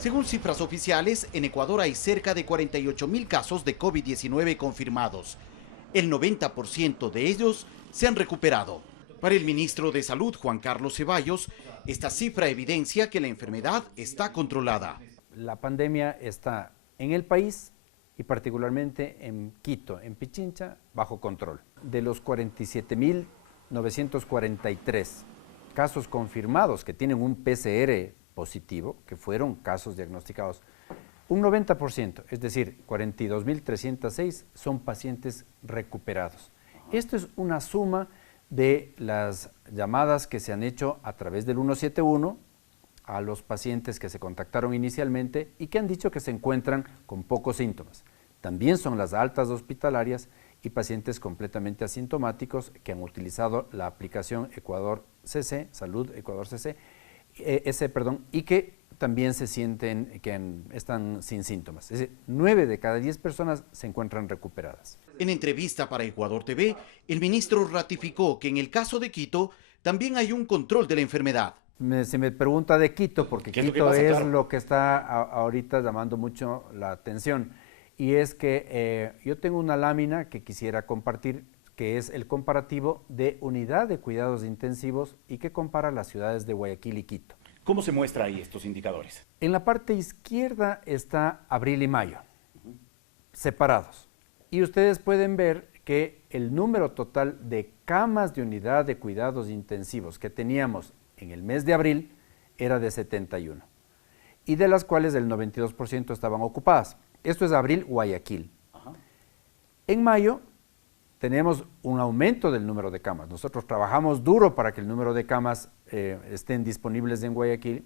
Según cifras oficiales, en Ecuador hay cerca de 48.000 casos de COVID-19 confirmados. El 90% de ellos se han recuperado. Para el ministro de Salud, Juan Carlos Ceballos, esta cifra evidencia que la enfermedad está controlada. La pandemia está en el país y particularmente en Quito, en Pichincha, bajo control. De los 47.943 casos confirmados que tienen un PCR positivo, que fueron casos diagnosticados, un 90%, es decir, 42.306 son pacientes recuperados. Esto es una suma de las llamadas que se han hecho a través del 171 a los pacientes que se contactaron inicialmente y que han dicho que se encuentran con pocos síntomas. También son las altas hospitalarias y pacientes completamente asintomáticos que han utilizado la aplicación Ecuador CC, Salud Ecuador CC, y que también se sienten que están sin síntomas. Es decir, 9 de cada 10 personas se encuentran recuperadas. En entrevista para Ecuador TV, el ministro ratificó que en el caso de Quito también hay un control de la enfermedad. Se me pregunta de Quito, porque Quito es lo que está ahorita llamando mucho la atención. Y es que yo tengo una lámina que quisiera compartir, que es el comparativo de unidad de cuidados intensivos y que compara las ciudades de Guayaquil y Quito. ¿Cómo se muestra ahí estos indicadores? En la parte izquierda está abril y mayo, separados. Y ustedes pueden ver que el número total de camas de unidad de cuidados intensivos que teníamos en el mes de abril era de 71, y de las cuales el 92% estaban ocupadas. Esto es abril, Guayaquil. En mayo tenemos un aumento del número de camas. Nosotros trabajamos duro para que el número de camas estén disponibles en Guayaquil,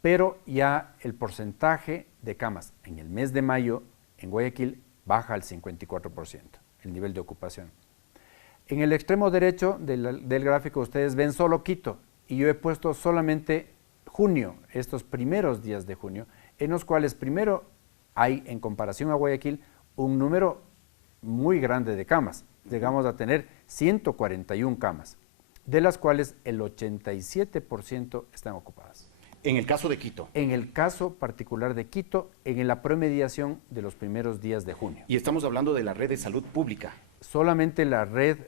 pero ya el porcentaje de camas en el mes de mayo en Guayaquil baja al 54%, el nivel de ocupación. En el extremo derecho del gráfico ustedes ven solo Quito, y yo he puesto solamente junio, estos primeros días de junio, en los cuales primero hay, en comparación a Guayaquil, un número muy grande de camas. Llegamos a tener 141 camas, de las cuales el 87% están ocupadas. En el caso de Quito. En el caso particular de Quito, en la promediación de los primeros días de junio. Y estamos hablando de la red de salud pública. Solamente la red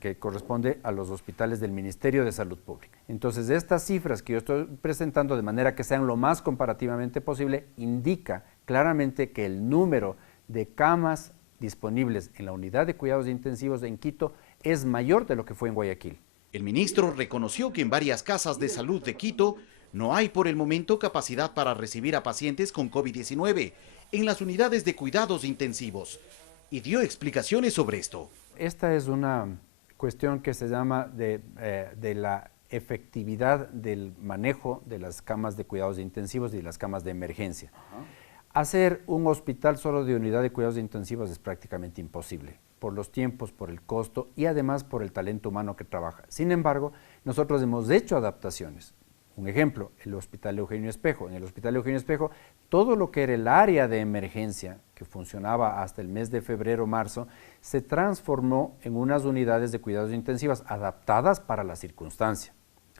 que corresponde a los hospitales del Ministerio de Salud Pública. Entonces, estas cifras que yo estoy presentando, de manera que sean lo más comparativamente posible, indica claramente que el número de camas disponibles en la unidad de cuidados intensivos en Quito es mayor de lo que fue en Guayaquil. El ministro reconoció que en varias casas de salud de Quito no hay por el momento capacidad para recibir a pacientes con COVID-19 en las unidades de cuidados intensivos, y dio explicaciones sobre esto. Esta es una cuestión que se llama de la efectividad del manejo de las camas de cuidados intensivos y de las camas de emergencia. Hacer un hospital solo de unidad de cuidados intensivos es prácticamente imposible, por los tiempos, por el costo y además por el talento humano que trabaja. Sin embargo, nosotros hemos hecho adaptaciones. Un ejemplo, el Hospital Eugenio Espejo. En el Hospital Eugenio Espejo, todo lo que era el área de emergencia, que funcionaba hasta el mes de febrero, marzo, se transformó en unas unidades de cuidados intensivos adaptadas para la circunstancia.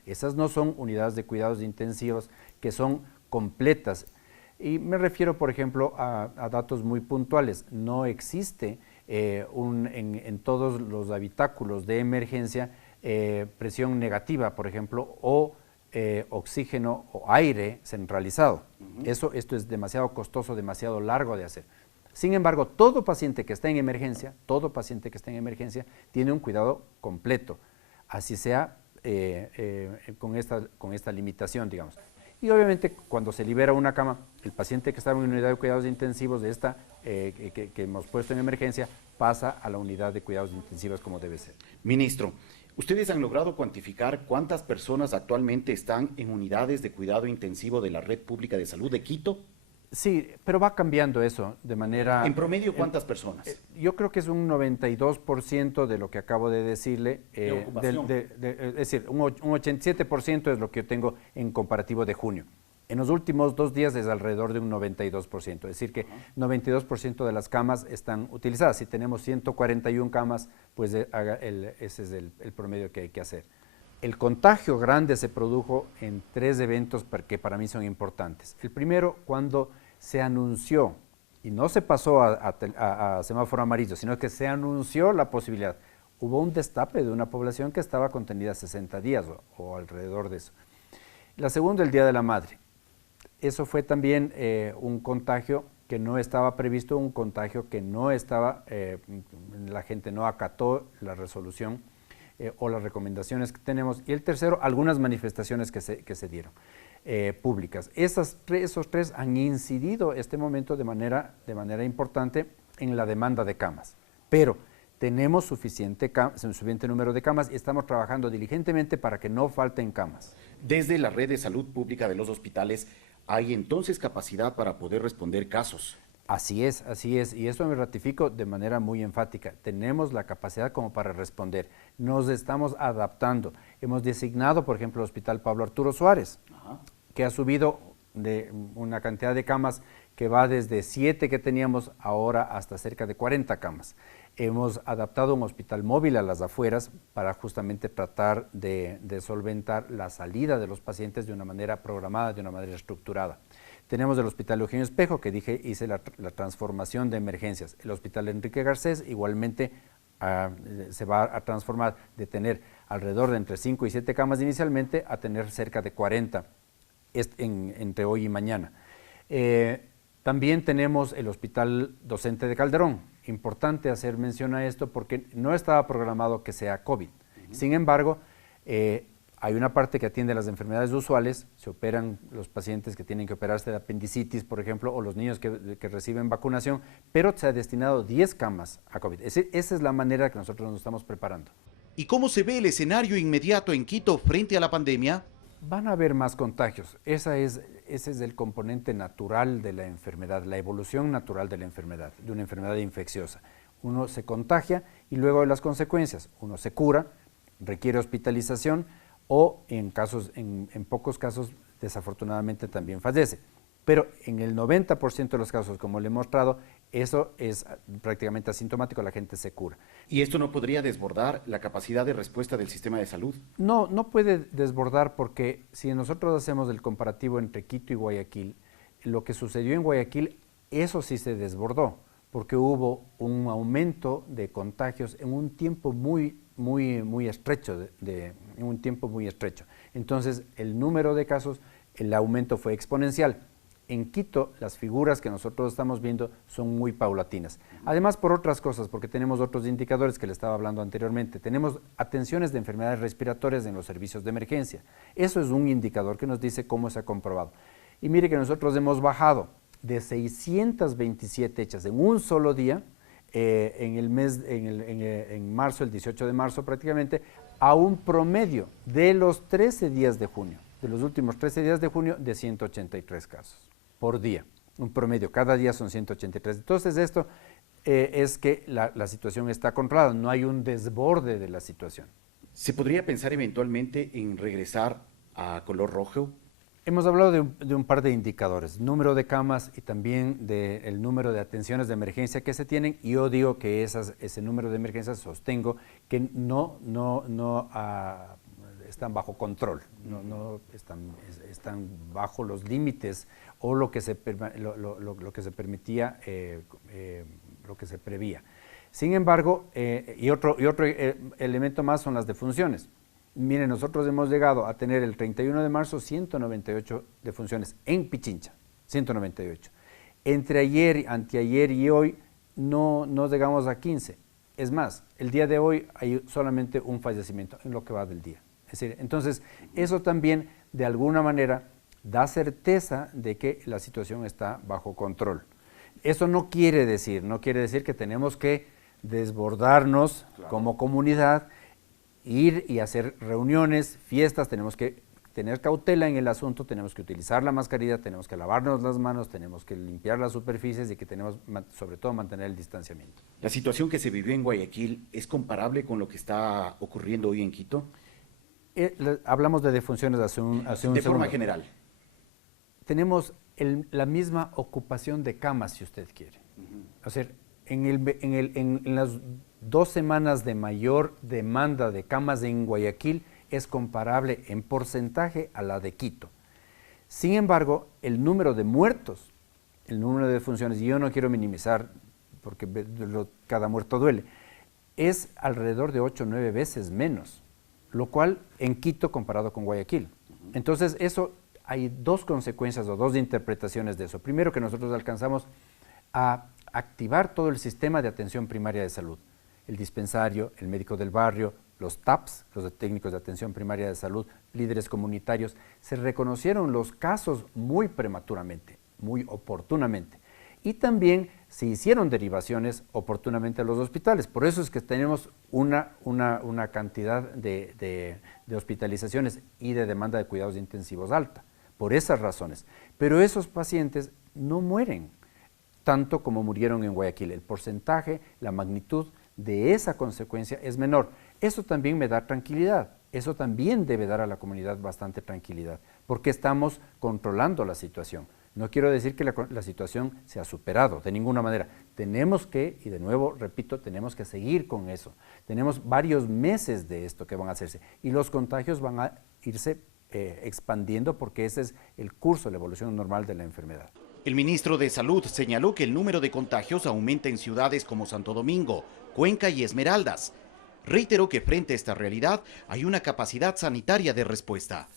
Esas no son unidades de cuidados intensivos que son completas. Y me refiero, por ejemplo, a datos muy puntuales. No existe en todos los habitáculos de emergencia presión negativa, por ejemplo, o oxígeno o aire centralizado. Esto es demasiado costoso, demasiado largo de hacer. Sin embargo, todo paciente que está en emergencia, tiene un cuidado completo, así sea con esta limitación, digamos. Y obviamente cuando se libera una cama, el paciente que estaba en una unidad de cuidados intensivos de esta que hemos puesto en emergencia pasa a la unidad de cuidados intensivos como debe ser. Ministro, ¿ustedes han logrado cuantificar cuántas personas actualmente están en unidades de cuidado intensivo de la red pública de salud de Quito? Sí, pero va cambiando eso de manera... ¿En promedio cuántas personas? Yo creo que es un 92% de lo que acabo de decirle. ¿De ocupación? Es decir, un 87% es lo que yo tengo en comparativo de junio. En los últimos 2 días es alrededor de un 92%, es decir que 92% de las camas están utilizadas. Si tenemos 141 camas, pues ese es el promedio que hay que hacer. El contagio grande se produjo en 3 eventos que para mí son importantes. El primero, cuando se anunció, y no se pasó a semáforo amarillo, sino que se anunció la posibilidad. Hubo un destape de una población que estaba contenida 60 días o alrededor de eso. La segunda, el Día de la Madre. Eso fue también un contagio que no estaba previsto, un contagio que no estaba, la gente no acató la resolución o las recomendaciones que tenemos. Y el tercero, algunas manifestaciones que se dieron públicas. Esos tres han incidido este momento de manera importante en la demanda de camas. Pero tenemos suficiente número de camas y estamos trabajando diligentemente para que no falten camas. Desde la red de salud pública de los hospitales, ¿hay entonces capacidad para poder responder casos? Así es, y eso me ratifico de manera muy enfática. Tenemos la capacidad como para responder. Nos estamos adaptando. Hemos designado, por ejemplo, el Hospital Pablo Arturo Suárez, que ha subido de una cantidad de camas que va desde 7 que teníamos ahora hasta cerca de 40 camas. Hemos adaptado un hospital móvil a las afueras para justamente tratar de solventar la salida de los pacientes de una manera programada, de una manera estructurada. Tenemos el Hospital Eugenio Espejo, que hice la transformación de emergencias. El Hospital Enrique Garcés igualmente se va a transformar de tener alrededor de entre 5 y 7 camas inicialmente a tener cerca de 40 entre hoy y mañana. También tenemos el Hospital Docente de Calderón. Importante hacer mención a esto porque no estaba programado que sea COVID. Sin embargo, hay una parte que atiende las enfermedades usuales, se operan los pacientes que tienen que operarse de apendicitis, por ejemplo, o los niños que reciben vacunación, pero se ha destinado 10 camas a COVID. Esa es la manera que nosotros nos estamos preparando. ¿Y cómo se ve el escenario inmediato en Quito frente a la pandemia? Van a haber más contagios. Ese es el componente natural de la enfermedad, la evolución natural de la enfermedad, de una enfermedad infecciosa. Uno se contagia y luego las consecuencias. Uno se cura, requiere hospitalización o en pocos casos desafortunadamente también fallece. Pero en el 90% de los casos, como le he mostrado, eso es prácticamente asintomático, la gente se cura. ¿Y esto no podría desbordar la capacidad de respuesta del sistema de salud? No, no puede desbordar porque si nosotros hacemos el comparativo entre Quito y Guayaquil, lo que sucedió en Guayaquil, eso sí se desbordó, porque hubo un aumento de contagios en un tiempo muy estrecho, en un tiempo muy estrecho. Entonces, el número de casos, el aumento fue exponencial. En Quito, las figuras que nosotros estamos viendo son muy paulatinas. Además, por otras cosas, porque tenemos otros indicadores que le estaba hablando anteriormente. Tenemos atenciones de enfermedades respiratorias en los servicios de emergencia. Eso es un indicador que nos dice cómo se ha comprobado. Y mire que nosotros hemos bajado de 627 hechas en un solo día, en marzo, el 18 de marzo prácticamente, a un promedio de los 13 días de junio, de los últimos 13 días de junio, de 183 casos por día, un promedio, cada día son 183. Entonces esto es que la situación está controlada, no hay un desborde de la situación. ¿Se podría pensar eventualmente en regresar a color rojo? Hemos hablado de un par de indicadores, número de camas y también del número de atenciones de emergencia que se tienen. Y yo digo que ese número de emergencias sostengo que no están bajo control, no están bajo los límites o lo que se permitía, lo que se prevía. Sin embargo, y otro elemento más son las defunciones. Miren, nosotros hemos llegado a tener el 31 de marzo 198 defunciones en Pichincha, 198. Entre ayer, anteayer y hoy no llegamos a 15. Es más, el día de hoy hay solamente un fallecimiento en lo que va del día. Es decir, entonces, eso también de alguna manera da certeza de que la situación está bajo control. Eso no quiere decir que tenemos que desbordarnos como comunidad, ir y hacer reuniones, fiestas, tenemos que tener cautela en el asunto, tenemos que utilizar la mascarilla, tenemos que lavarnos las manos, tenemos que limpiar las superficies y que tenemos sobre todo mantener el distanciamiento. ¿La situación que se vivió en Guayaquil es comparable con lo que está ocurriendo hoy en Quito? Hablamos de defunciones hace un De forma general. Tenemos la misma ocupación de camas, si usted quiere. O sea, en las 2 semanas de mayor demanda de camas en Guayaquil, es comparable en porcentaje a la de Quito. Sin embargo, el número de muertos, el número de defunciones, y yo no quiero minimizar porque cada muerto duele, es alrededor de 8 o 9 veces menos, lo cual en Quito comparado con Guayaquil. Entonces, eso hay dos consecuencias o dos interpretaciones de eso. Primero, que nosotros alcanzamos a activar todo el sistema de atención primaria de salud, el dispensario, el médico del barrio, los TAPS, los técnicos de atención primaria de salud, líderes comunitarios. Se reconocieron los casos muy prematuramente, muy oportunamente. Y también se hicieron derivaciones oportunamente a los hospitales. Por eso es que tenemos una cantidad de hospitalizaciones y de demanda de cuidados intensivos alta, por esas razones. Pero esos pacientes no mueren tanto como murieron en Guayaquil. El porcentaje, la magnitud de esa consecuencia es menor. Eso también me da tranquilidad. Eso también debe dar a la comunidad bastante tranquilidad, porque estamos controlando la situación. No quiero decir que la situación se ha superado, de ninguna manera. Tenemos que, y de nuevo, repito, tenemos que seguir con eso. Tenemos varios meses de esto que van a hacerse y los contagios van a irse expandiendo porque ese es el curso, la evolución normal de la enfermedad. El ministro de Salud señaló que el número de contagios aumenta en ciudades como Santo Domingo, Cuenca y Esmeraldas. Reiteró que frente a esta realidad hay una capacidad sanitaria de respuesta.